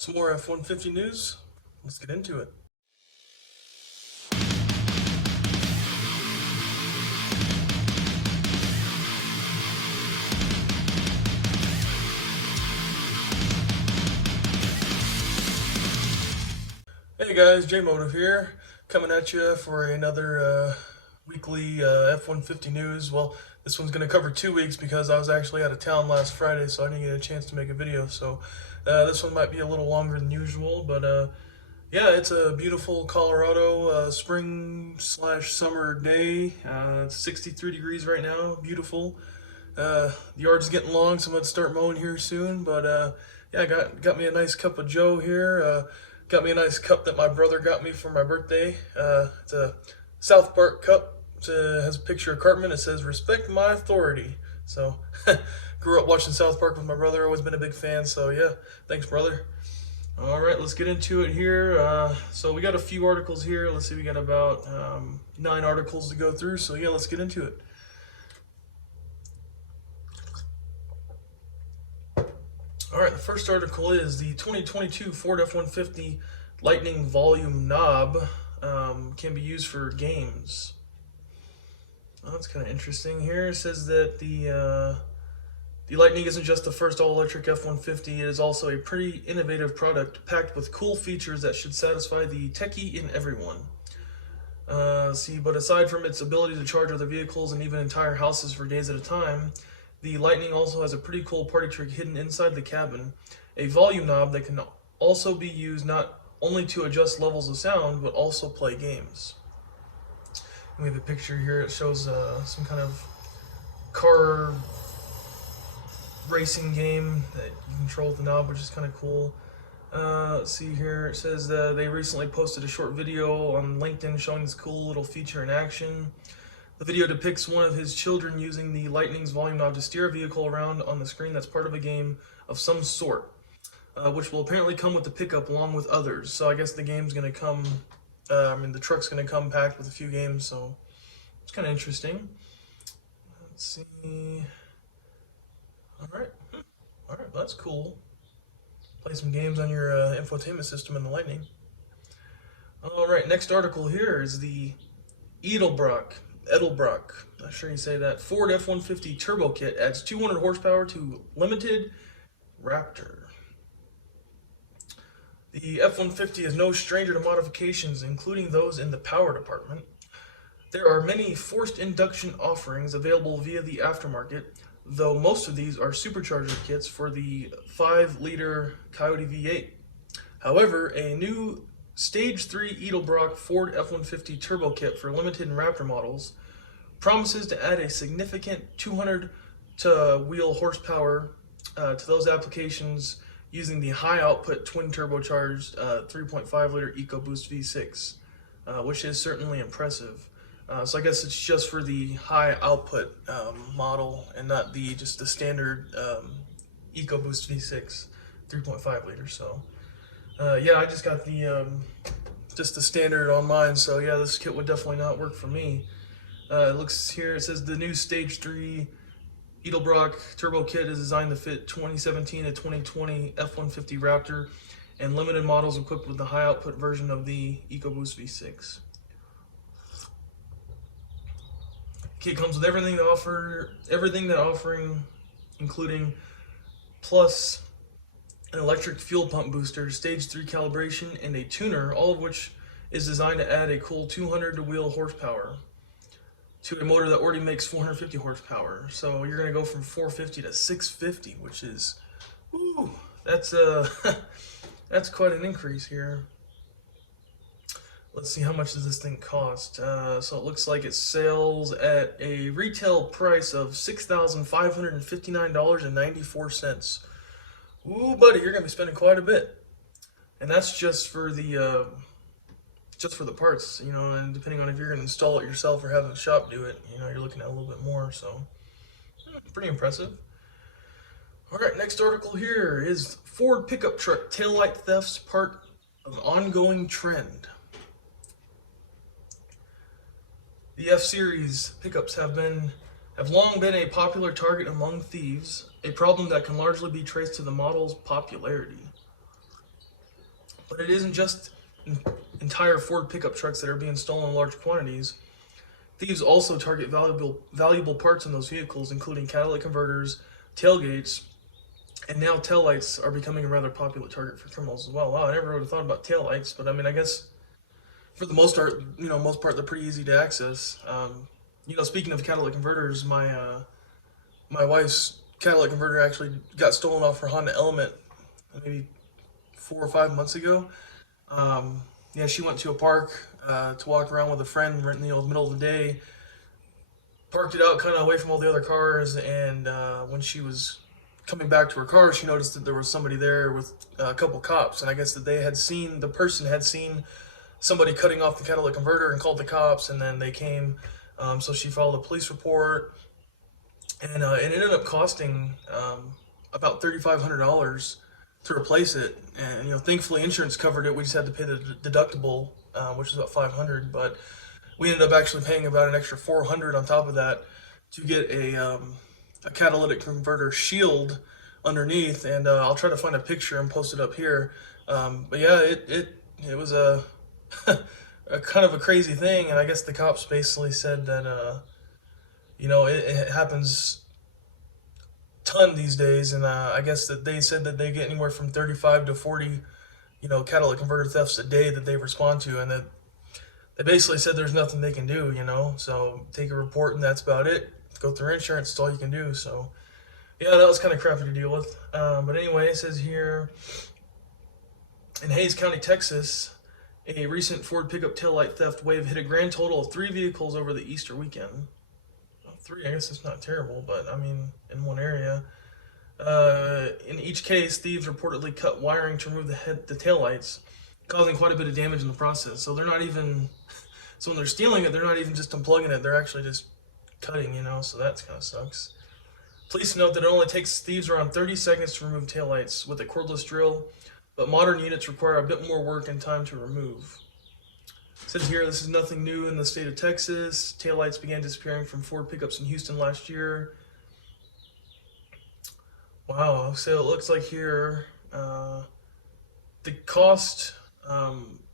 Some more F-150 news. Let's get into it. Hey guys, JayMotive here, coming at you for another weekly F-150 news. Well, this one's going to cover 2 weeks because I was actually out of town last Friday, so I didn't get a chance to make a video. So this one might be a little longer than usual, but yeah, it's a beautiful Colorado spring/summer day. It's 63 degrees right now, beautiful. The yard's getting long, so I'm going to start mowing here soon, but yeah, got me a nice cup of Joe here. Got me a nice cup that my brother got me for my birthday. It's a South Park cup. It has a picture of Cartman. It says, "Respect my authority." So, grew up watching South Park with my brother. Always been a big fan. So yeah, thanks, brother. All right, let's get into it here. So we got a few articles here. Let's see, we got about 9 articles to go through. So yeah, let's get into it. All right, the first article is the 2022 Ford F-150 Lightning Volume Knob can be used for games. Oh, that's kind of interesting here. It says that the Lightning isn't just the first all-electric F-150. It is also a pretty innovative product packed with cool features that should satisfy the techie in everyone. But aside from its ability to charge other vehicles and even entire houses for days at a time, the Lightning also has a pretty cool party trick hidden inside the cabin, a volume knob that can also be used not only to adjust levels of sound, but also play games. And we have a picture here. It shows some kind of car racing game that you control with the knob, which is kind of cool. Let's see here. It says they recently posted a short video on LinkedIn showing this cool little feature in action. The video depicts one of his children using the Lightning's volume knob to steer a vehicle around on the screen that's part of a game of some sort, which will apparently come with the pickup along with others. So I guess the game's going to come, the truck's going to come packed with a few games, so it's kind of interesting. Let's see. Alright, that's cool. Play some games on your infotainment system in the Lightning. Alright, next article here is the Edelbrock, not sure you say that, Ford F-150 Turbo Kit adds 200 horsepower to limited Raptor. The F-150 is no stranger to modifications, including those in the power department. There are many forced induction offerings available via the aftermarket, though most of these are supercharger kits for the 5-liter Coyote V8. However, a new Stage 3 Edelbrock Ford F-150 Turbo Kit for limited and Raptor models promises to add a significant 200 wheel horsepower to those applications using the high output twin turbocharged 3.5-liter EcoBoost V6, which is certainly impressive. So I guess it's just for the high output model and not just the standard EcoBoost V6 3.5 liter. So yeah, I just got just the standard on mine. So yeah, this kit would definitely not work for me. It looks here, it says the new Stage 3 Edelbrock Turbo Kit is designed to fit 2017 to 2020 F-150 Raptor and limited models equipped with the high output version of the EcoBoost V6. Kit comes with everything that offering, including plus an electric fuel pump booster, Stage 3 calibration, and a tuner, all of which is designed to add a cool 200 wheel horsepower to a motor that already makes 450 horsepower. So you're going to go from 450 to 650, which is, ooh, that's that's quite an increase here. Let's see, how much does this thing cost? So it looks like it sells at a retail price of $6,559.94. Ooh, buddy, you're gonna be spending quite a bit, and that's just for the parts, and depending on if you're gonna install it yourself or have a shop do it, you're looking at a little bit more. So pretty impressive. All right, next article here is Ford pickup truck taillight thefts part of ongoing trend. The F-Series pickups have long been a popular target among thieves, a problem that can largely be traced to the model's popularity. But it isn't just entire Ford pickup trucks that are being stolen in large quantities. Thieves also target valuable parts in those vehicles, including catalytic converters, tailgates, and now taillights are becoming a rather popular target for criminals as well. Wow, I never would have thought about taillights, but I mean, I guess for the most part, they're pretty easy to access. Speaking of catalytic converters, my wife's catalytic converter actually got stolen off her Honda Element maybe 4 or 5 months ago. Yeah, she went to a park to walk around with a friend right in the middle of the day, parked it out kind of away from all the other cars, and when she was coming back to her car, she noticed that there was somebody there with a couple cops, and I guess that the person had seen somebody cutting off the catalytic converter and called the cops, and then they came. So she filed a police report, and it ended up costing about $3,500 to replace it. And thankfully, insurance covered it. We just had to pay the deductible, which was about $500, but we ended up actually paying about an extra $400 on top of that to get a catalytic converter shield underneath. And I'll try to find a picture and post it up here. But yeah, it was a a kind of a crazy thing, and I guess the cops basically said that it happens ton these days, and I guess that they said that they get anywhere from 35 to 40 catalytic converter thefts a day that they respond to, and that they basically said there's nothing they can do, so take a report and that's about it. Go through insurance, that's all you can do. So yeah, that was kind of crappy to deal with. But anyway, it says here in Hays County, Texas, a recent Ford pickup taillight theft wave hit a grand total of 3 vehicles over the Easter weekend. Well, 3, I guess it's not terrible, but I mean, in one area. In each case, thieves reportedly cut wiring to remove the taillights, causing quite a bit of damage in the process. So they're not even, so when they're stealing it, they're not even just unplugging it, they're actually just cutting, so that kind of sucks. Police note that it only takes thieves around 30 seconds to remove taillights with a cordless drill, but modern units require a bit more work and time to remove. It says here, this is nothing new in the state of Texas. Taillights began disappearing from Ford pickups in Houston last year. Wow, so it looks like here, the cost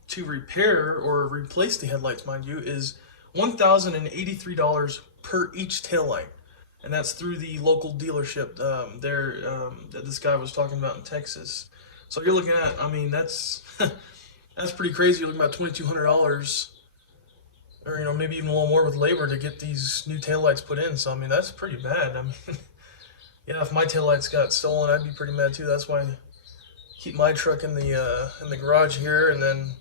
to repair or replace the headlights, mind you, is $1,083 per each taillight. And that's through the local dealership that this guy was talking about in Texas. So you're looking at, I mean, that's that's pretty crazy. You're looking at about $2,200, or maybe even a little more with labor to get these new taillights put in. So I mean, that's pretty bad. I mean, yeah, if my taillights got stolen, I'd be pretty mad too. That's why I keep my truck in the garage here, and then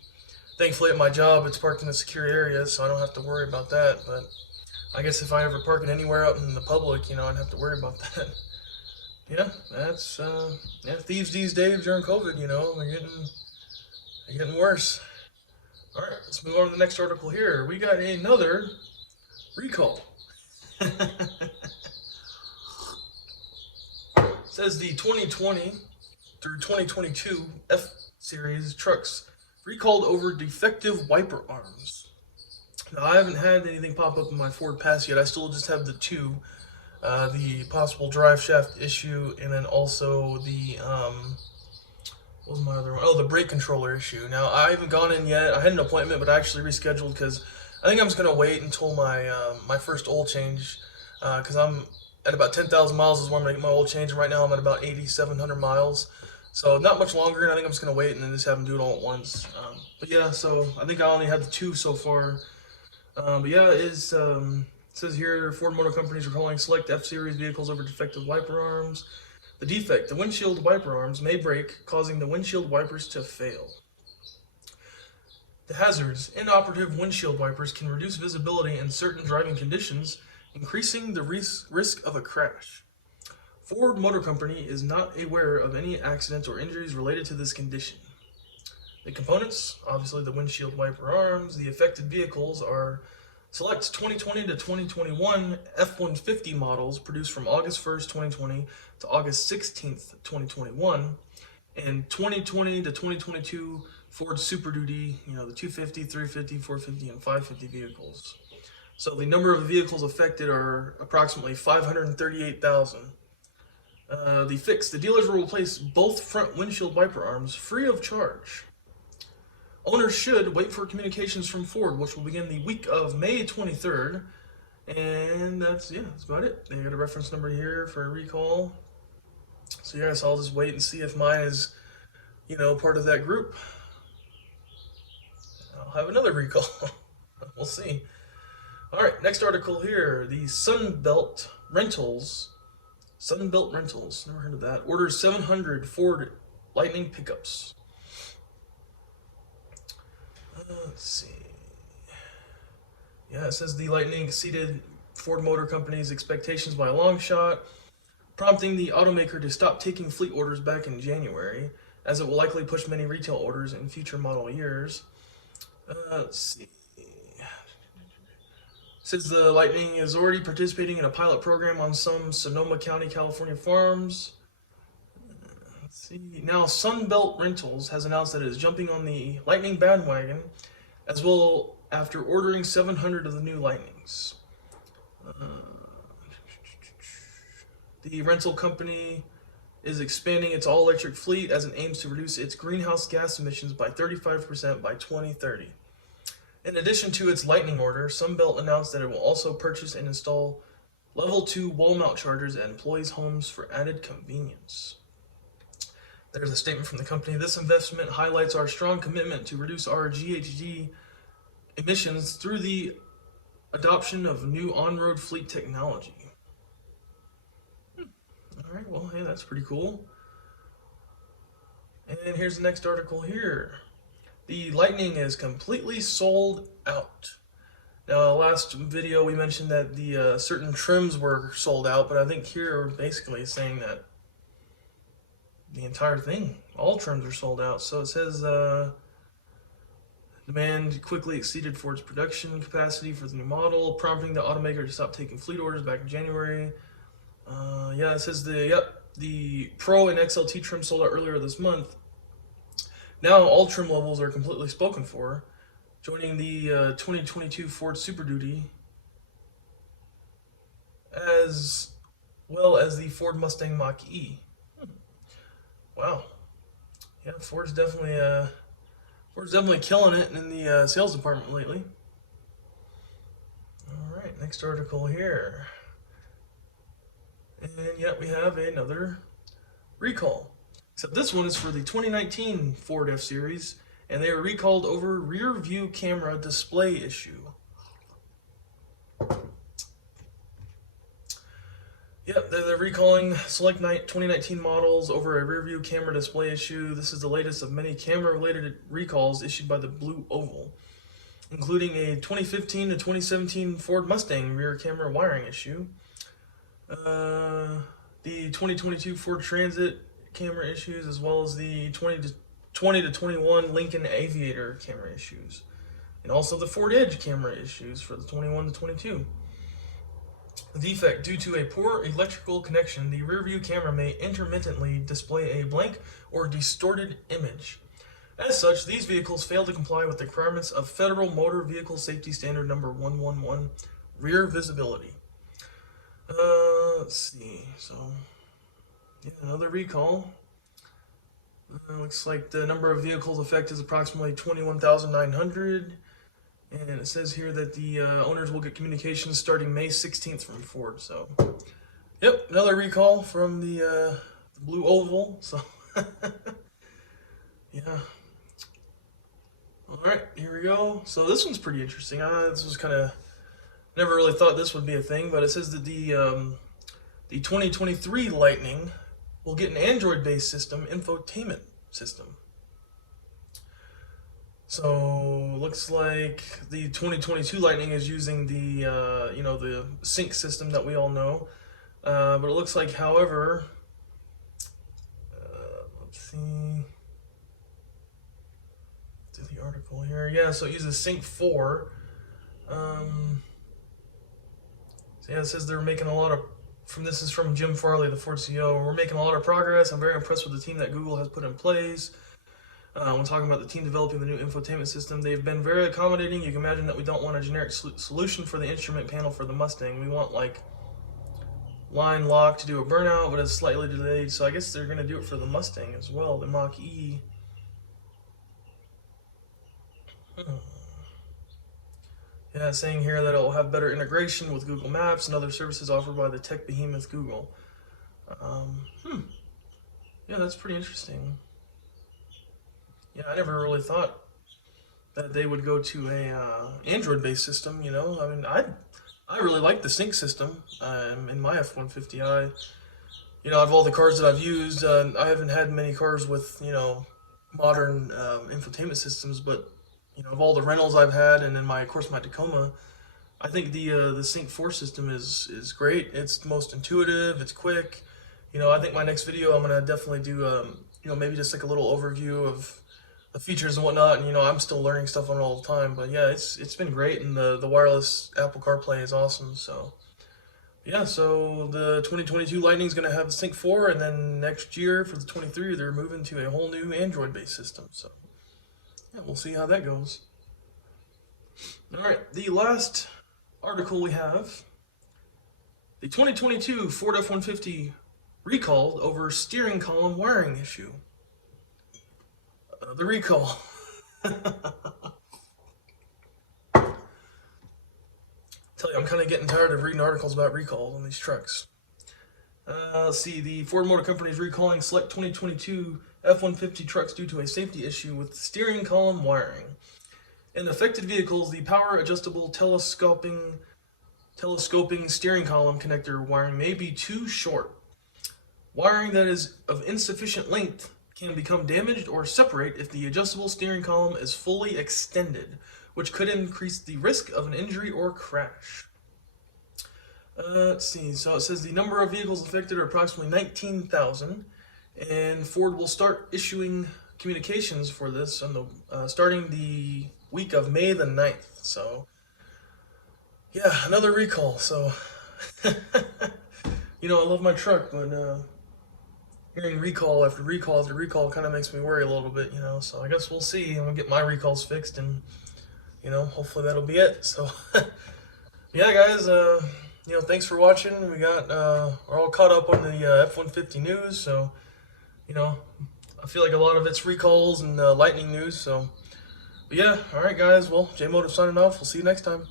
thankfully at my job it's parked in a secure area, so I don't have to worry about that. But I guess if I ever park it anywhere out in the public, I'd have to worry about that. Yeah, that's thieves these days during COVID, they're getting worse. All right, let's move on to the next article here. We got another recall. It says the 2020 through 2022 F series trucks recalled over defective wiper arms. Now, I haven't had anything pop up in my Ford Pass yet. I still just have the 2. The possible drive shaft issue, and then also the, what was my other one? Oh, the brake controller issue. Now, I haven't gone in yet. I had an appointment, but I actually rescheduled because I think I'm just going to wait until my first oil change, because I'm at about 10,000 miles is where I'm going to get my oil change, and right now I'm at about 8,700 miles. So not much longer, and I think I'm just going to wait and then just have them do it all at once. But yeah, so I think I only had the 2 so far. But yeah, it says here, Ford Motor Company is recalling select F-Series vehicles over defective wiper arms. The defect, the windshield wiper arms may break, causing the windshield wipers to fail. The hazards, inoperative windshield wipers can reduce visibility in certain driving conditions, increasing the risk of a crash. Ford Motor Company is not aware of any accidents or injuries related to this condition. The components, obviously the windshield wiper arms. The affected vehicles are select 2020 to 2021 F-150 models produced from August 1st, 2020 to August 16th, 2021, and 2020 to 2022 Ford Super Duty, the 250, 350, 450, and 550 vehicles. So the number of vehicles affected are approximately 538,000. The dealers will replace both front windshield wiper arms free of charge. Owners should wait for communications from Ford, which will begin the week of May 23rd. And that's about it. They got a reference number here for a recall. So yeah, so I'll just wait and see if mine is, part of that group. I'll have another recall. We'll see. All right, next article here. The Sunbelt Rentals. Sunbelt Rentals, never heard of that. Orders 700 Ford Lightning pickups. Let's see. Yeah, it says the Lightning exceeded Ford Motor Company's expectations by a long shot, prompting the automaker to stop taking fleet orders back in January, as it will likely push many retail orders in future model years. Let's see. It says the Lightning is already participating in a pilot program on some Sonoma County, California farms. Let's see. Now, Sunbelt Rentals has announced that it is jumping on the Lightning bandwagon, as well after ordering 700 of the new Lightnings. The rental company is expanding its all-electric fleet as it aims to reduce its greenhouse gas emissions by 35% by 2030. In addition to its Lightning order, Sunbelt announced that it will also purchase and install Level 2 wall-mount chargers at employees' homes for added convenience. There's a statement from the company. This investment highlights our strong commitment to reduce our GHG emissions through the adoption of new on-road fleet technology. All right, well, hey, that's pretty cool. And here's the next article here. The Lightning is completely sold out. Now, last video we mentioned that the certain trims were sold out, but I think here basically it's saying that the entire thing, all trims are sold out. So it says demand quickly exceeded Ford's production capacity for the new model, prompting the automaker to stop taking fleet orders back in January. It says the Pro and XLT trim sold out earlier this month. Now all trim levels are completely spoken for, joining the 2022 Ford Super Duty, as well as the Ford Mustang Mach-E. Wow, yeah, Ford's definitely killing it in the sales department lately. All right, next article here, and we have another recall. Except this one is for the 2019 Ford F-Series, and they were recalled over rear view camera display issue. They're recalling select 2019 models over a rear view camera display issue. This is the latest of many camera-related recalls issued by the Blue Oval, including a 2015 to 2017 Ford Mustang rear camera wiring issue, the 2022 Ford Transit camera issues, as well as the 20 to 21 Lincoln Aviator camera issues, and also the Ford Edge camera issues for the 21 to 22. Defect: due to a poor electrical connection, the rear view camera may intermittently display a blank or distorted image. As such, these vehicles fail to comply with the requirements of Federal Motor Vehicle Safety Standard number 111, rear visibility. Let's see, so another recall. Looks like the number of vehicles affected is approximately 21,900. And it says here that the owners will get communications starting May 16th from Ford. So, another recall from the Blue Oval. So, All right, here we go. So this one's pretty interesting. This was kind of, never really thought this would be a thing, but it says that the 2023 Lightning will get an Android-based system, infotainment system. So looks like the 2022 Lightning is using the the sync system that we all know, but it looks like, however, let's see, do the article here. Yeah, so it uses Sync 4. It says they're making a lot of. This is from Jim Farley, the Ford CEO. We're making a lot of progress. I'm very impressed with the team that Google has put in place. When talking about the team developing the new infotainment system, they've been very accommodating. You can imagine that we don't want a generic solution for the instrument panel for the Mustang. We want like line lock to do a burnout, but it's slightly delayed. So I guess they're going to do it for the Mustang as well, the Mach-E. Yeah, saying here that it will have better integration with Google Maps and other services offered by the tech behemoth Google. Um, hmm. Yeah, that's pretty interesting. Yeah, I never really thought that they would go to a Android-based system. You know, I mean, I really like the sync system in my F-150. Out of all the cars that I've used, I haven't had many cars with modern infotainment systems, but of all the rentals I've had, and in of course my Tacoma, I think the Sync 4 system is great. It's the most intuitive. It's quick. I think my next video I'm gonna definitely do maybe just like a little overview of the features and whatnot. And I'm still learning stuff on it all the time. But yeah, it's been great, and the wireless Apple CarPlay is awesome. So yeah, so the 2022 Lightning is gonna have the Sync 4, and then next year for the 23 they're moving to a whole new Android-based system. So yeah, we'll see how that goes. All right, the last article we have: the 2022 Ford F-150 recalled over steering column wiring issue. The recall. Tell you, I'm kind of getting tired of reading articles about recalls on these trucks. Let's see, the Ford Motor Company is recalling select 2022 F-150 trucks due to a safety issue with steering column wiring. In affected vehicles, the power adjustable telescoping steering column connector wiring may be too short. Wiring that is of insufficient length can become damaged or separate if the adjustable steering column is fully extended, which could increase the risk of an injury or crash. Let's see, so it says the number of vehicles affected are approximately 19,000, and Ford will start issuing communications for this on starting the week of May the 9th. So yeah, another recall. So I love my truck, but hearing recall after recall after recall kind of makes me worry a little bit, so I guess we'll see. I'm gonna get my recalls fixed, and hopefully that'll be it. So yeah, guys, thanks for watching. We we're all caught up on the F-150 news, so I feel like a lot of it's recalls and Lightning news. So but yeah, all right, guys, well, JayMotive signing off. We'll see you next time.